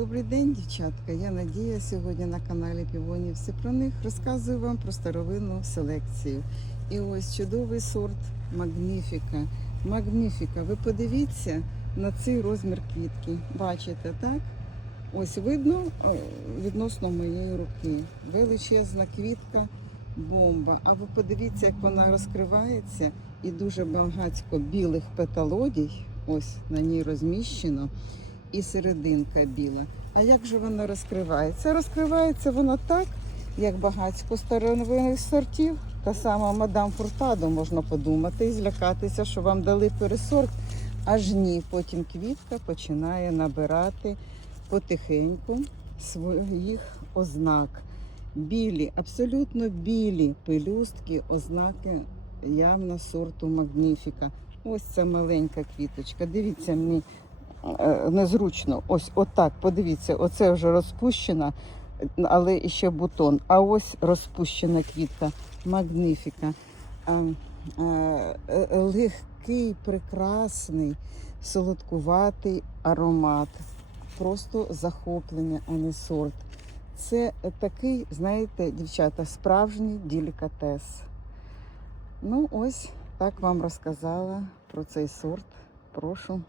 Добрий день, дівчатка. Я Надія. Сьогодні на каналі Півоні все про них. Розказую вам про старовинну селекцію. І ось чудовий сорт Магніфіка. Магніфіка. Ви подивіться на цей розмір квітки. Бачите, так? Ось видно е, відносно моєї руки. Величезна квітка, бомба. А ви подивіться, як вона розкривається, і дуже багатько білих петалодій. Ось на ній розміщено і серединка біла. А як же вона розкривається? Розкривається вона так, як багатько старовинних сортів. Та сама мадам Фуртадо можна подумати і злякатися, що вам дали пересорт. Аж ні. Потім квітка починає набирати потихеньку своїх ознак. Білі, абсолютно білі пелюстки, ознаки явно сорту Магніфіка. Ось ця маленька квіточка. Дивіться, мені незручно. Ось отак, подивіться, оце вже розпущена, але ще бутон. А ось розпущена квітка Магніфіка. Е, легкий, прекрасний, солодкуватий аромат. Просто захоплення, а не сорт. Це такий, знаєте, дівчата, справжній делікатес. Ну, ось так вам розказала про цей сорт. Прошу